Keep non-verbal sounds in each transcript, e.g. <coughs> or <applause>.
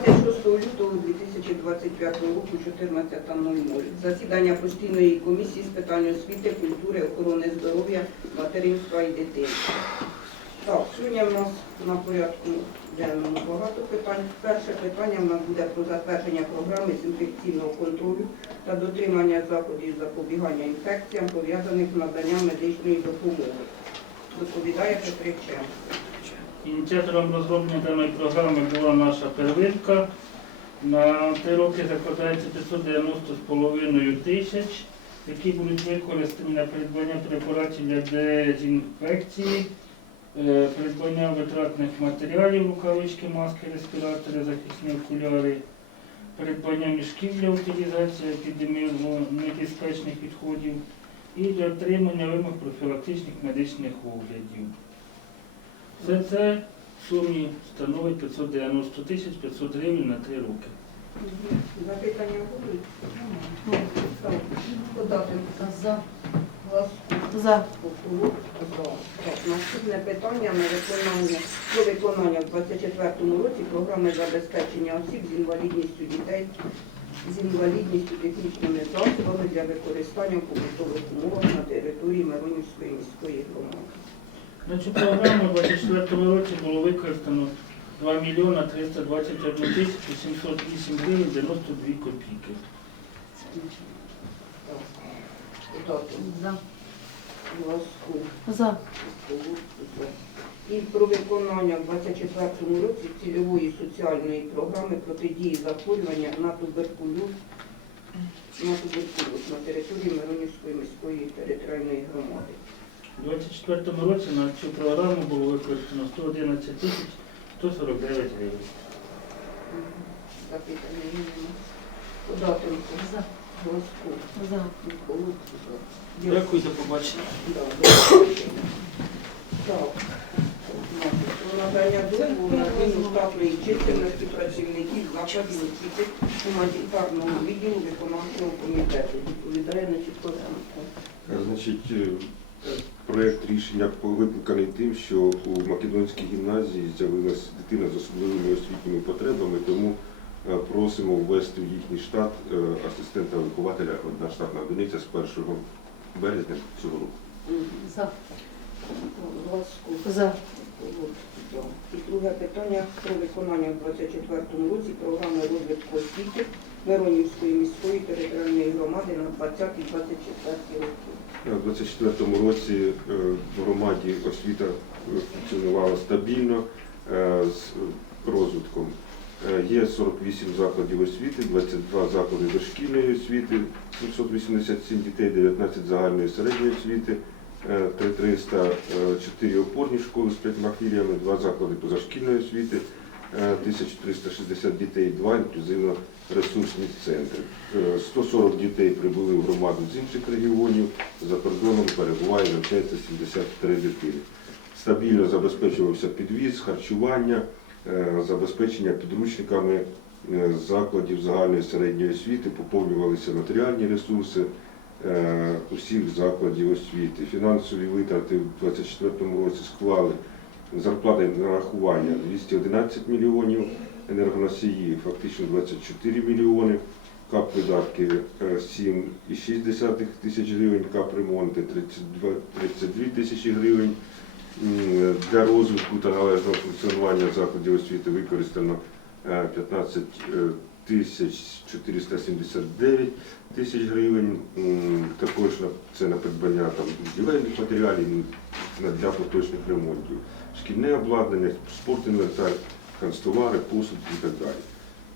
26 лютого 2025 року 14.00. Засідання постійної комісії з питань освіти, культури, охорони здоров'я, материнства і дитини. Так, сьогодні в нас на порядку денному багато питань. Перше питання в нас буде про затвердження програми з інфекційного контролю та дотримання заходів запобігання інфекціям, пов'язаних з наданням медичної допомоги. Доповідає Петриченко. Ініціатором розроблення даної програми була наша первинка. На три роки закладається 590,5 тисяч, які будуть використані на придбання препаратів для дезінфекції, е, придбання витратних матеріалів, рукавички, маски, респіратори, захисні окуляри, придбання мішків для утилізації епідеміологічних відходів і для отримання вимог профілактичних медичних оглядів. Все це в сумі становить 590 тисяч 500 гривень на три роки. Запитання будуть? Подати За. Наступне питання на виконання про виконання в 24 році програми забезпечення осіб з інвалідністю дітей з інвалідністю технічними засобами для використання в побутових умовах на території Миронівської міської громади. На цю програму у 2024 році було використано 2 мільйона 321 тисячу 708 гривень 92 копійки. За. Глазку. За. І про виконання в 24 році цільової соціальної програми протидії захворювання на туберкульоз на туберкульоз на території Миронівської міської територіальної громади. У 2024 році на цю програму було використано 111 тисяч 149 гривень. Запитання. За. За. Дякую за побачення. Да. Так. Про надання дозволу на зміну штатної чисельності працівників закладів освіти гуманітарного відділу виконавчого комітету. Відповідає на Чіпкоренко. Значить, е, проект рішення викликаний тим, що у Македонській гімназії з'явилася дитина з особливими освітніми потребами, тому е, просимо ввести в їхній штат е, асистента вихователя одна штатна одиниця з 1 березня цього року. За. За. І друге питання про виконання в 24 році програми розвитку освіти Миронівської міської територіальної громади на 20-24 роки. У 2024 році е, в громаді освіта е, функціонувала стабільно е, з розвитком. Є 48 закладів освіти, 22 заклади дошкільної освіти, 787 дітей, 19 загальної середньої освіти, е, 304 опорні школи з п'ятьма філіями, 2 заклади позашкільної освіти, 1360 дітей, 2 інклюзивно-ресурсні центри. Е, 140 дітей прибули в громаду з інших регіонів, за кордоном перебуває навчається 73 дитини. Стабільно забезпечувався підвіз, харчування, е, забезпечення підручниками е, закладів загальної середньої освіти, поповнювалися матеріальні ресурси е, усіх закладів освіти. Фінансові витрати в 2024 році склали зарплати нарахування 211 мільйонів, енергоносії фактично 24 мільйони, кап видатки е, 7,6 тисяч гривень, кап ремонти 32, 32 тисячі гривень. Для розвитку та належного функціонування закладів освіти використано е, 15 е, 479 тисяч гривень. Також це на придбання там, ділейних матеріалів для поточних ремонтів, шкільне обладнання, спорт, спортінвентар, канцтовари, посуд і так далі.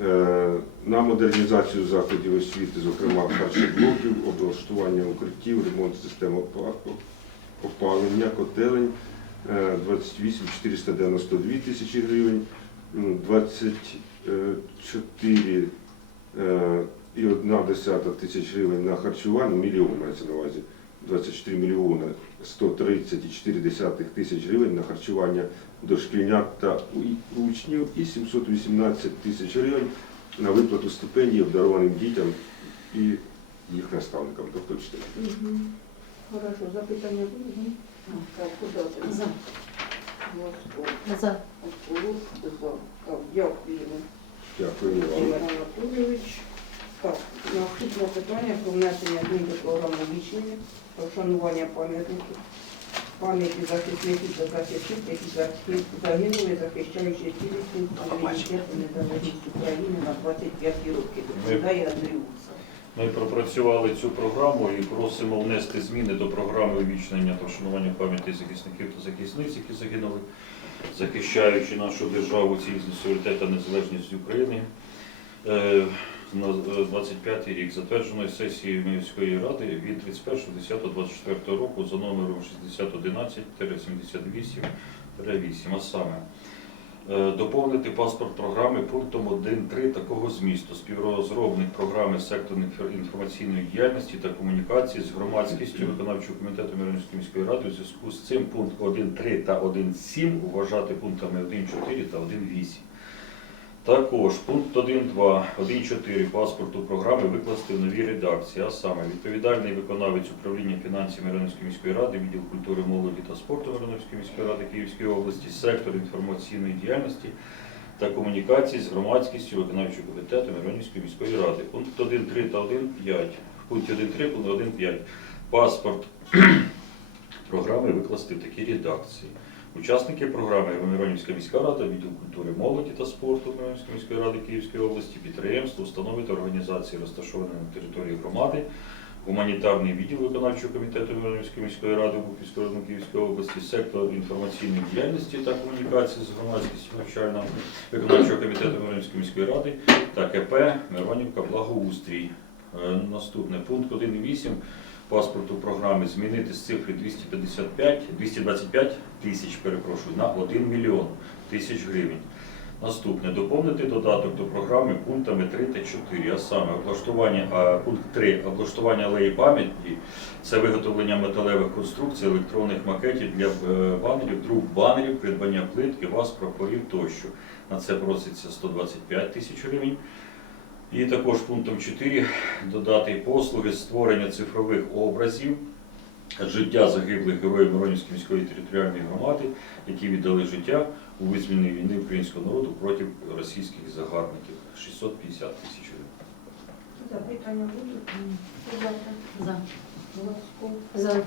Е, на модернізацію закладів освіти, зокрема харчоблоків, облаштування укриттів, ремонт систем опалення, котелень е, 28 492 тисячі гривень, 20 Е, 4 е, і 1 десята тисяч гривень на харчування, мільйон мається на увазі, 24 мільйона 130,4 тисяч гривень на харчування дошкільнят та учнів і 718 тисяч гривень на виплату стипендії обдарованим дітям і їх наставникам, тобто 4. Угу. Хорошо, запитання будуть? Так, куди? За. За. Так, дякуємо. Дякую вам. Володимир Анатолійович. Так, наступне питання про внесення змін до програми вічення про вшанування пам'ятників пам'яті захисників та захисниць, які захи- загинули, захищаючи цілісність суверенітет і незалежність України на 25 років. Доповідає Андрій Уца. Ми пропрацювали цю програму і просимо внести зміни до програми увічнення та вшанування пам'яті захисників та захисниць, які загинули, захищаючи нашу державу, цілісність, суверенітет та незалежність України. Е, На е, 25 рік затвердженої сесії міської ради від 31.10.24 року за номером 6011-78-8, а саме Доповнити паспорт програми пунктом 1.3 такого змісту. Співрозробник програми сектор інформаційної діяльності та комунікації з громадськістю виконавчого комітету Миронівської міської ради у зв'язку з цим пункт 1.3 та 1.7 вважати пунктами 1.4 та 1.8. Також пункт 1.2, 1.4 паспорту програми викласти в новій редакції, а саме відповідальний виконавець управління фінансів Миронівської міської ради, відділ культури, молоді та спорту Миронівської міської ради Київської області, сектор інформаційної діяльності та комунікацій з громадськістю виконавчого комітету Миронівської міської ради. Пункт 1.3 та 1.5. В пункті 1.3 пункт 1.5. Паспорт <clears throat> програми викласти в такій редакції. Учасники програми Миронівська міська рада, відділ культури, молоді та спорту Миронівської міської ради Київської області, підприємства, установи та організації, розташовані на території громади, гуманітарний відділ виконавчого комітету Миронівської міської ради Буківської району Київської області, сектор інформаційної діяльності та комунікації з громадськістю навчального виконавчого комітету Миронівської міської ради та КП Миронівка Благоустрій. Е, Наступне пункт 1.8 паспорту програми змінити з цифри 255, 225 тисяч, перепрошую, на 1 мільйон тисяч гривень. Наступне доповнити додаток до програми пунктами 3 та 4, а саме облаштування а, пункт 3 облаштування алеї пам'яті це виготовлення металевих конструкцій, електронних макетів для е, банерів, друк банерів, придбання плитки, ваз, прапорів тощо. На це проситься 125 тисяч гривень. І також пунктом 4 додати послуги створення цифрових образів життя загиблих героїв Миронівської міської територіальної громади, які віддали життя у визвільній війни українського народу проти російських загарбників. 650 тисяч гривень. Запитання будуть? За? За. За.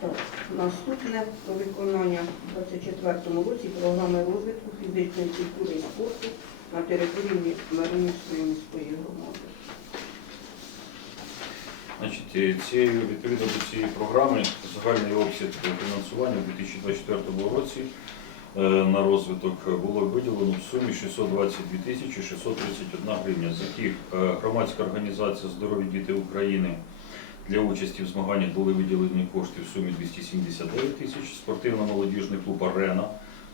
Так, Наступне про виконання у 2024 році програми розвитку фізичної культури і спорту на території Маринівської міської громади. Значить, е, цією, відповідно до цієї програми загальний обсяг фінансування у 2024 році е, на розвиток було виділено в сумі 622 тисячі 631 гривня, з яких е, громадська організація Здорові діти України для участі в змаганнях були виділені кошти в сумі 279 тисяч, спортивно-молодіжний клуб «Арена»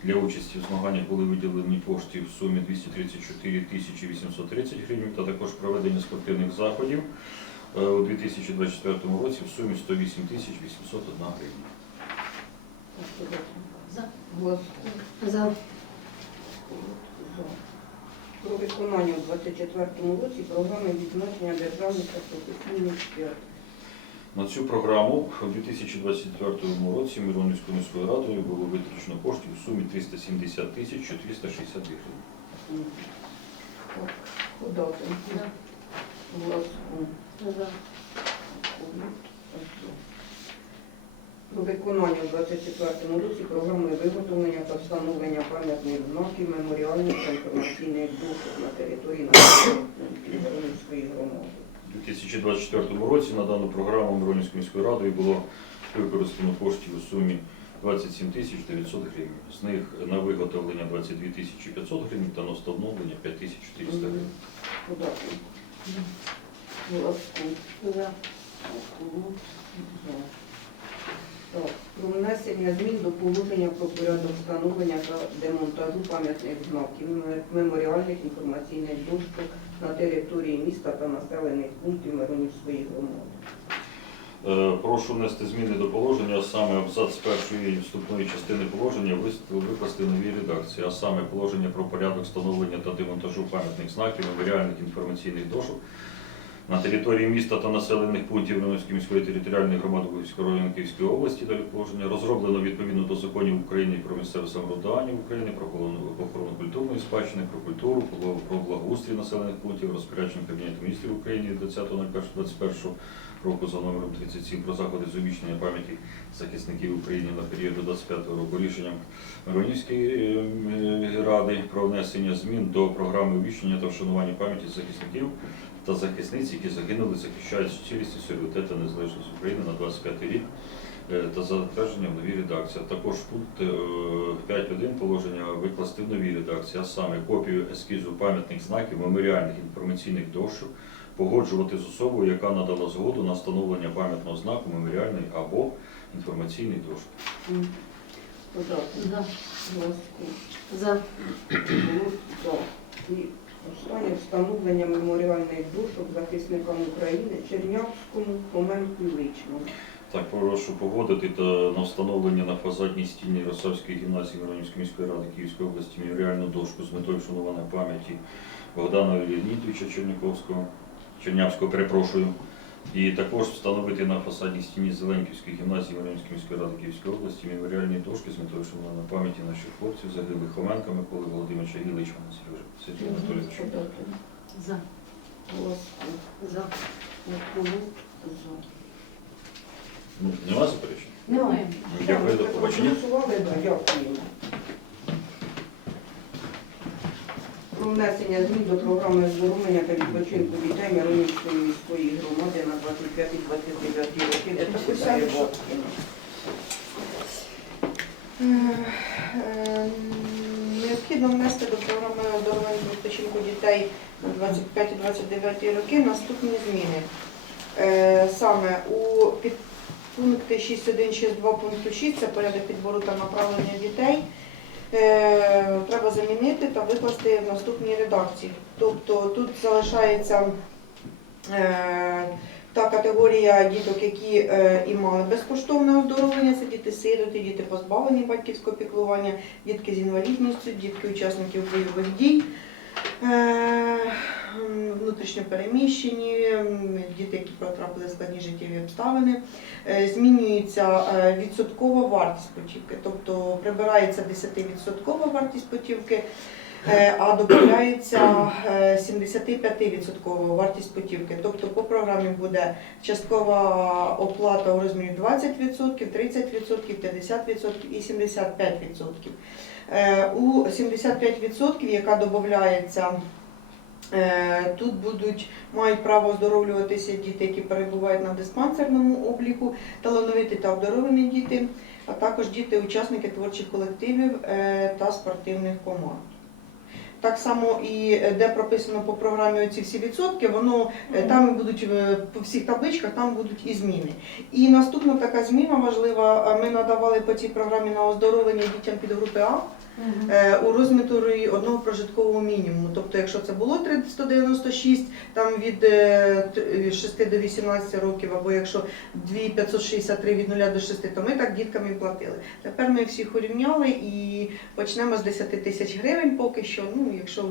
для участі в змаганнях були виділені кошти в сумі 234 тисячі 830 гривень, та також проведення спортивних заходів е, у 2024 році в сумі 108 тисяч 801 гривня. За? За. Про виконання у 2024 році програми відзначення державних та професійних свят. На цю програму у 2024 році Миронівською міською радою було витрачено коштів у сумі 370 тисяч 462 гривень. За. Про виконання у 2024 році програми виготовлення та встановлення пам'ятних знаків меморіальних та інформаційних дошок на території Миронівської громади. У 2024 році на дану програму Миронівською міською радою було використано коштів у сумі 27 тисяч 900 гривень. З них на виготовлення 22 тисячі 500 гривень та на встановлення 5 тисяч 400 гривень. Так, Про внесення змін до положення про порядок встановлення та демонтажу пам'ятних знаків меморіальних інформаційних дошок на території міста та населених пунктів Миронівської громади. Е, Прошу внести зміни до положення, а саме абзац першої вступної частини положення викласти в новій редакції, а саме положення про порядок встановлення та демонтажу пам'ятних знаків, меморіальних інформаційних дошок на території міста та населених пунктів Рівненської міської територіальної громади Київського району Київської області далі положення розроблено відповідно до законів України про місцеве самоврядування в Україні, про охорону культурної спадщини, про культуру, про- благоустрій населених пунктів, розпорядження Кабінету міністрів України від 20.01.21 року за номером 37 про заходи з уміщення пам'яті захисників України на період до 25 року. Рішенням Миронівської е, ради про внесення змін до програми увічнення та вшанування пам'яті захисників та захисниць, які загинули, захищаючи цілісність, суверенітет та незалежність України на 25 рік е, та затвердження в новій редакції. Також пункт е, 5.1 положення викласти в новій редакції, а саме копію ескізу пам'ятних знаків, меморіальних інформаційних дощок погоджувати з особою, яка надала згоду на встановлення пам'ятного знаку меморіальної або інформаційної дошки. М. Подати. За. За. Голос за. Останнє встановлення меморіальних дошок захисникам України Чернявському, Хоменку і Личному. Так, прошу погодити та на встановлення на фасадній стіні Росавської гімназії Воронівської міської ради Київської області меморіальну дошку з метою вшанування пам'яті Богдана Леонідовича Черняковського, Чернявського, перепрошую. І також встановити на фасадній стіні Зеленківської гімназії Миронівської міської ради Київської області меморіальні дошки з метою вшанування пам'яті наших хлопців, загиблих Хоменка Миколи Володимировича і Личмана Сережа Сергія Анатолійовича. За. Глазко. За. Миколу за. Ну, нема заперечень? Немає. Дякую, до побачення. Да, дякуємо. Про внесення змін до програми оздоровлення та відпочинку дітей Миронівської міської громади на 25-29 роки. Це Необхідно внести до програми оздоровлення та відпочинку дітей на 25-29 роки наступні зміни. Е, Саме у підпункти 6.1.6.2 пункту 6 це порядок підбору та направлення дітей. Е, Треба замінити та викласти в наступній редакції. Тобто тут залишається е, та категорія діток, які е, і мали безкоштовне оздоровлення, це діти-сироти, діти позбавлені батьківського піклування, дітки з інвалідністю, дітки учасників бойових дій, внутрішньо переміщені, діти, які потрапили в складні життєві обставини. Е, Змінюється е, відсоткова вартість путівки, тобто прибирається 10% вартість путівки. Е, а додається 75% вартість путівки. Тобто по програмі буде часткова оплата у розмірі 20%, 30%, 50% і 75%. Е, У 75%, яка додається, тут будуть мають право оздоровлюватися діти, які перебувають на диспансерному обліку, талановиті та обдаровані діти, а також діти-учасники творчих колективів е, та спортивних команд. Так само і е, де прописано по програмі оці всі відсотки, воно е, там будуть е, по всіх табличках, там будуть і зміни. І наступна така зміна важлива. Ми надавали по цій програмі на оздоровлення дітям під групи А е, у розмірі одного прожиткового мінімуму. Тобто, якщо це було 396, там від е, т- е, 6 до 18 років, або якщо 2563 від 0 до 6, то ми так діткам і платили. Тепер ми всіх урівняли і почнемо з 10 тисяч гривень поки що. Ну, якщо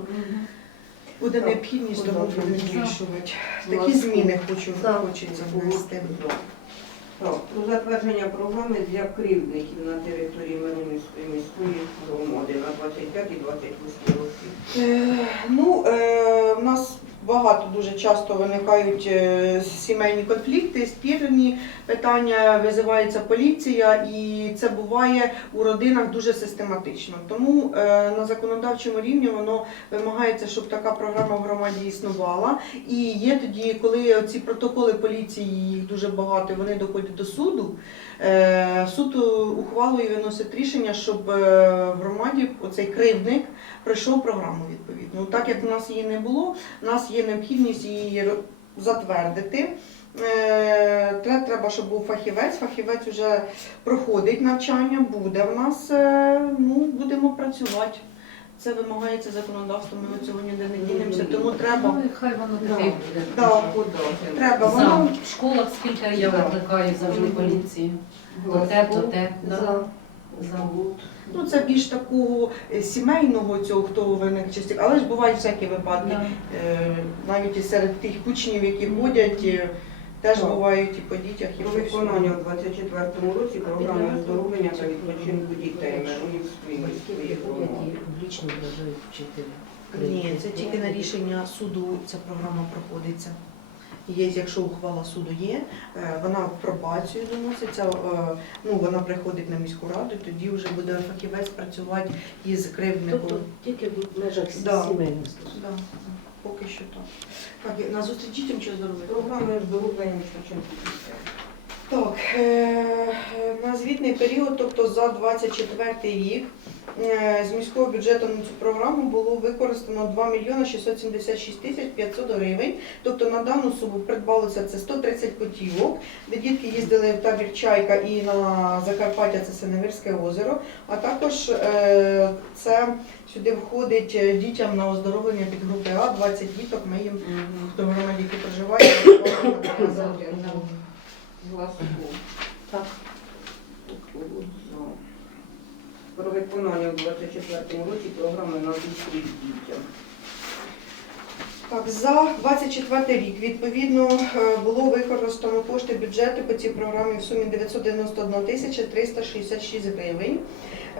буде необхідність, то будемо збільшувати. Такі зміни хочу, хочеться внести. Так, про затвердження програми для кривдників на території Миронівської міської громади на 25-28 років. Е, Ну, е, багато дуже часто виникають е, сімейні конфлікти, спірні питання, визивається поліція, і це буває у родинах дуже систематично. Тому е, на законодавчому рівні воно вимагається, щоб така програма в громаді існувала. І є тоді, коли ці протоколи поліції, їх дуже багато, вони доходять до суду. е, Суд ухвалою виносить рішення, щоб в громаді оцей кривдник пройшов програму відповідну. Так як в нас її не було, в нас є необхідність її затвердити. Е, Треба, щоб був фахівець. Фахівець вже проходить навчання, буде в нас. е, Ну, будемо працювати. Це вимагається законодавством, ми від цього ніде не дінемося, тому треба. Ну, хай воно таке буде. Да. Подати. Треба, За. воно В школах скільки я викликаю завжди поліції. То те, то те. Да. Завод. Ну це більш такого е, сімейного цього, хто виник частик, але ж бувають всякі випадки. Е, Навіть і серед тих учнів, які ходять, е, теж Так. бувають і по дітях, і Про по всьому. виконання у 2024 році програми оздоровлення та відпочинку дітей Миронівської міської громади. Публічно вважають вчителя. Ні, це тільки на рішення суду ця програма проходиться. Є, якщо ухвала суду є, е, вона в пробацію доноситься, е, ну вона приходить на міську раду, тоді вже буде фахівець працювати із кривдником. Тобто тільки в межах Да. сімейного. Да, поки що так. Так, на зустріч дітям чи здоров'я? Програми здоров'я. Так, е, на звітний період, тобто за 24 рік, е, з міського бюджету на цю програму було використано 2 мільйони 676 тисяч 500 гривень. Тобто на дану суму придбалося це 130 путівок, де дітки їздили в табір Чайка і на Закарпаття це Синевирське озеро. А також е, це сюди входить е, дітям на оздоровлення під групи А, 20 діток. Ми їм, хто в громаді які проживає, <coughs> За. Так. Про виконання у 2024 році програми на зустріч дітям. Так, за 24 рік відповідно е, було використано кошти бюджету по цій програмі в сумі 991 тисяча 366 гривень.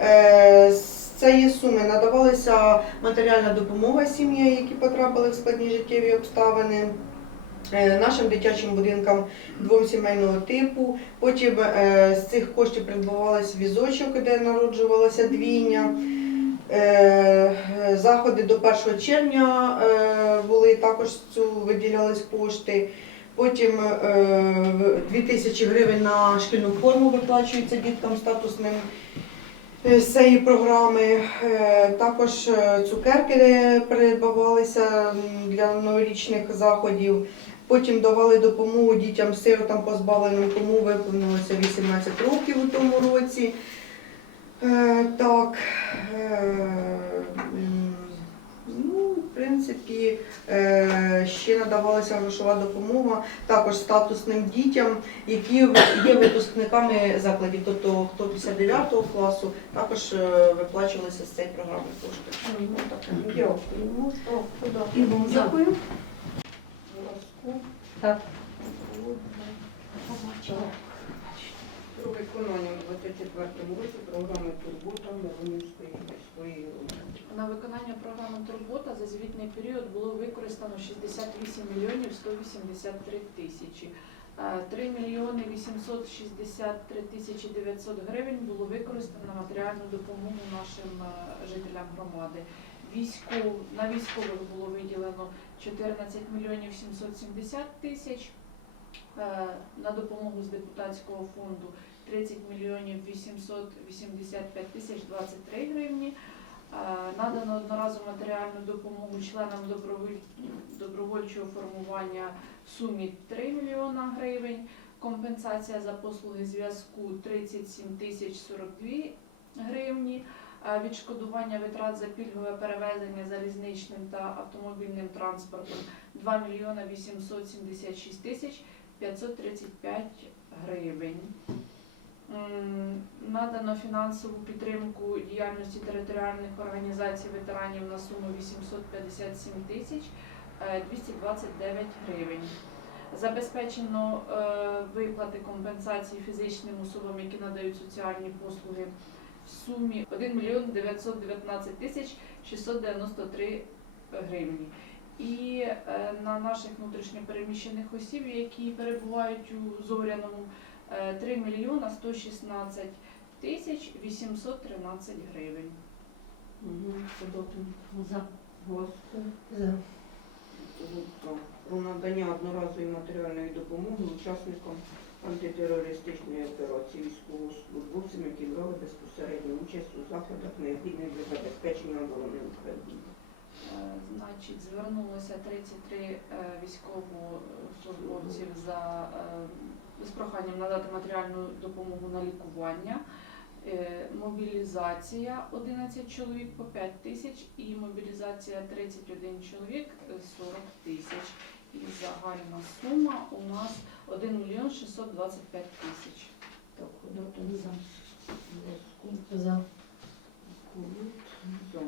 Е, З цієї суми надавалася матеріальна допомога сім'ям, які потрапили в складні життєві обставини. Е, Нашим дитячим будинкам двом сімейного типу. Потім е, з цих коштів придбавалась візочок, де народжувалася двійня. Е, Заходи до 1 червня були також виділялись кошти. Потім е, 2 тисячі гривень на шкільну форму виплачується діткам статусним з цієї програми. Також цукерки придбавалися для новорічних заходів. Потім давали допомогу дітям сиротам позбавленим, кому виповнилося 18 років у тому році. Е, так. Е, ну, в принципі, е, ще надавалася грошова допомога також статусним дітям, які є випускниками закладів. Тобто, хто 59 класу, також е, виплачувалися з цієї програми кошти. Ну. Дякую. Вам дякую. Так. Про виконання у 2024 році програми Турбота Миронівської міської громади. На виконання програми Турбота за звітний період було використано 68 мільйонів 183 тисячі. Е, 3 мільйони 863 тисячі 900 гривень було використано на матеріальну допомогу нашим е, жителям громади. Військов, на військових було виділено 14 мільйонів 770 тисяч. Е, На допомогу з депутатського фонду 30 мільйонів 885 тисяч 23 гривні. Е, Надано одноразову матеріальну допомогу членам добровольчого формування в сумі 3 мільйона гривень. Компенсація за послуги зв'язку 37 тисяч 42 гривні. Е, Відшкодування витрат за пільгове перевезення залізничним та автомобільним транспортом 2 мільйона 876 тисяч 535 гривень. Надано фінансову підтримку діяльності територіальних організацій ветеранів на суму 857 тисяч е, 229 гривень. Забезпечено е, виплати компенсації фізичним особам, які надають соціальні послуги в сумі 1 мільйон 919 тисяч 693 гривні. І е, на наших внутрішньопереміщених осіб, які перебувають у Зоряному, е, 3 мільйона 116 тисяч 813 гривень. За. Гласку. За. Гурка. Про надання одноразової матеріальної допомоги учасникам антитерористичної операції військовослужбовцям, які брали безпосередню участь у заходах, необхідних для забезпечення оборони України. Е, Значить, звернулося 33 е, військовослужбовців за е, з проханням надати матеріальну допомогу на лікування. Мобілізація 11 чоловік по 5 тисяч і мобілізація 31 чоловік е, 40 тисяч. І загальна сума у нас 1 мільйон 625 тисяч. Так, куди За. зв'язку? За. Кулут за.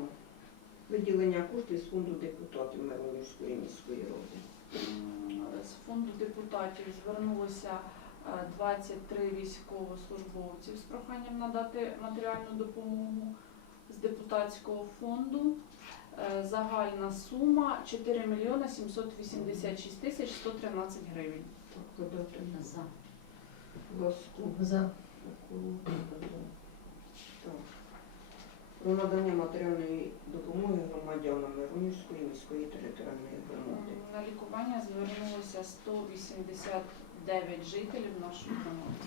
Виділення коштів з фонду депутатів Миронівської міської ради. З фонду депутатів звернулося е, 23 військовослужбовців з проханням надати матеріальну допомогу з депутатського фонду. Е, Загальна сума 4 мільйони 786 тисяч 113 гривень. Так, подати За. Ласку. За. Кулут за. Про надання матеріальної допомоги громадянам Миронівської міської територіальної громади. На лікування звернулося 189 жителів нашої громади.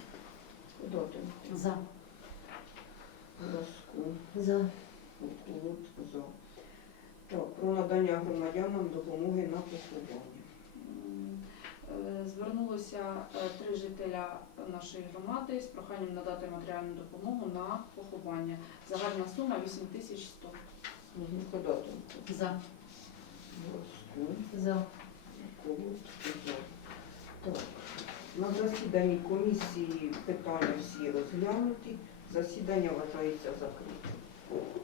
Подати За. Ласку. За. Кулут за. Так, про надання громадянам допомоги на поховання. Е, Звернулося е, три жителя нашої громади з проханням надати матеріальну допомогу на поховання. Загальна сума 8100. Мгм, Подати За. Ласку. За. За. Так. На засіданні комісії питання всі розглянуті. Засідання вважається закритим.